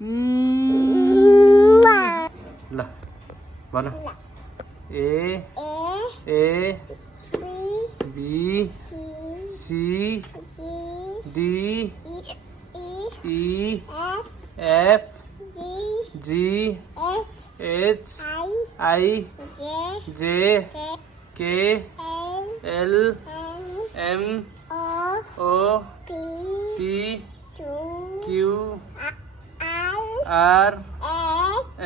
ल भन A B C D E F G H I J K L M O P Q R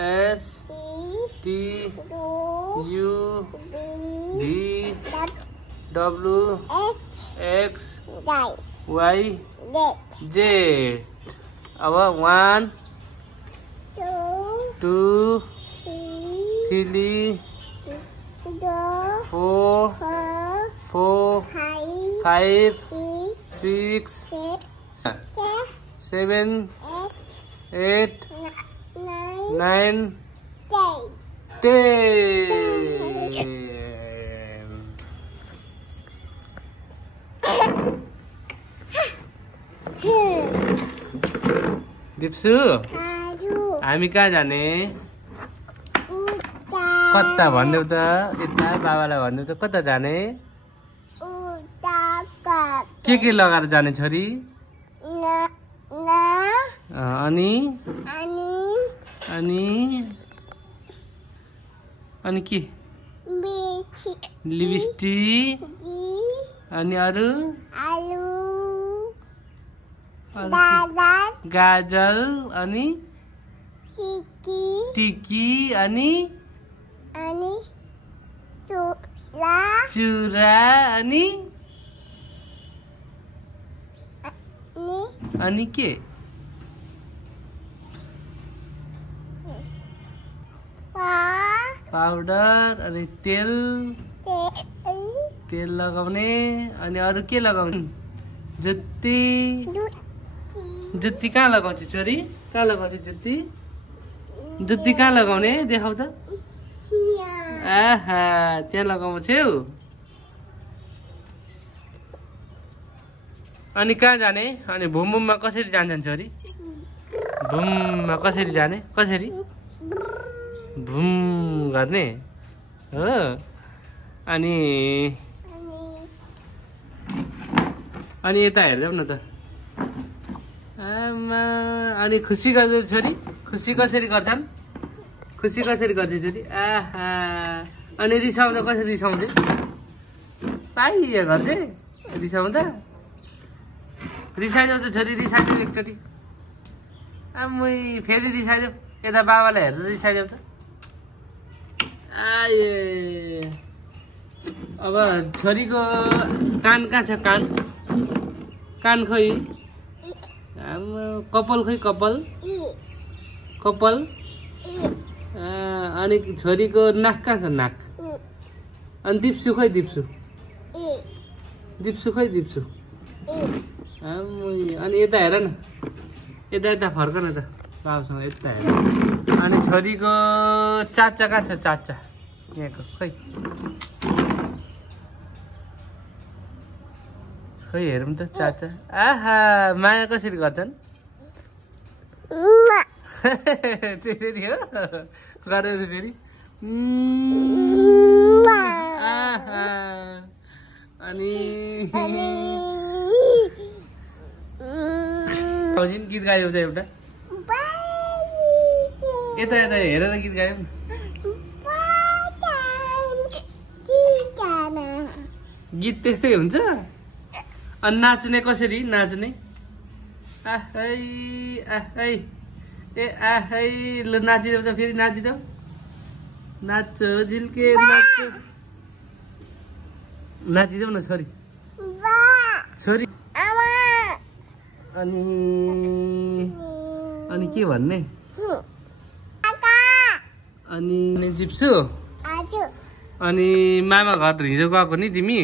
S T U V W X Y Z. अब 1 2 3 4 5 6 7 8 9 10। दिप्सु हामी कहाँ जाने? कता भन्देऊ त? यता बाबालाई भन्देऊ त कता जाने? के लगाएर जाने छोरी? अनि के? लिपस्टिक अनि अरू गाजल अनि टिकी अनि चुरा अनि के? पाउडर अनि तेल लगाउने अनि अरू के लगाउने? जुत्ती कहाँ लगाउँछ छोरी? कहाँ लगाउँछ जुत्ती कहाँ लगाउने? देखाउ त। आहा त्यहाँ लगाउँछौ। अनि कहाँ जाने? अनि भुमभुममा कसरी जान्छन् छोरी? भुममा कसरी जाने? कसरी भुम गर्ने हो? अनि यता हेर्दै न त। आमा अनि खुसी गर्दै छोरी? खुसी कसरी गर्छन्? खुसी कसरी गर्छ छोरी? आहा अनि रिसाउँदा कसरी रिसाउँदै? पाइए गर्छ रिसाउँदा? रिसाइदेऊ त छोरी, रिसाइदेऊ एकचोटि। आमै फेरि रिसाइदेऊ। यता बाबालाई हेरेर रिसाइदेऊ त। आए अब छोरीको कान कहाँ छ? कान खोइ? कपाल खोइ? कपाल अनि छोरीको नाक कहाँ छ? नाक। अनि दिप्सु खोइ? दिप्सु खोइ? अनि यता हेर न, यता फर्क न त बाबुसँग, यता हेर। अनि छोरीको चाचा कहाँ छ? चाचा यहाँको खोइ हेरौँ त चाचा। आहा माया कसरी गर्छन्? त्यसरी हो गरेर फेरि आहा अनि गीत गायौ त एउटा? यता हेरेर गीत गायौ न। गीत त्यस्तै हुन्छ। अनि नाच्ने कसरी नाच्ने? आहै ए आहै ल नाचिदेऊ त फेरि, नाचिदेऊ। नाच्छ झिल्के नाचिदेऊ न छोरी। अनि के भन्ने? अनि दिप्सु अनि मामा घर हिजो गएको नि तिमी?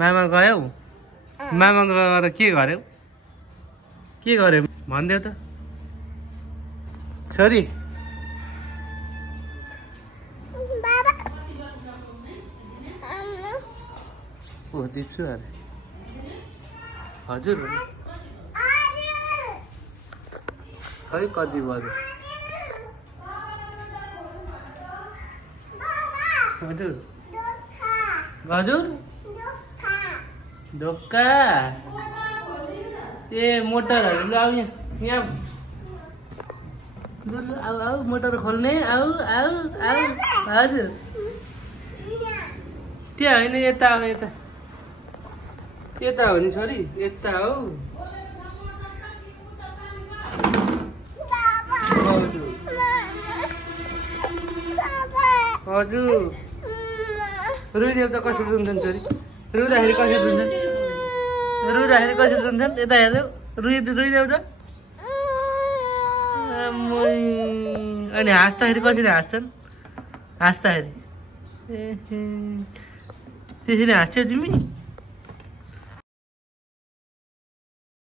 मामा गयौ? मामा गएर के गर्यौ? भनिदेऊ त छोरी। ओ दिप्सु अरे हजुर खै कति भयो हजुर हजुर ढोका ए मोटरहरू आऊ यहाँ आऊ आऊ मोटर खोल्ने आऊ आऊ आऊ हजुर त्यहाँ होइन यता हो यता यता हो नि छोरी यता हो हजुर रुइदेऊ त कसरी रुन्छन् छोरी रुँदाखेरि कसरी रुन्छन् रुँदाखेरि कसरी रुन्छन् यता हेर्देऊ रुइदेऊ त अनि हाँस्दाखेरि कसरी हाँस्छन् हाँस्दाखेरि ए त्यसरी हाँस्छौ तिमी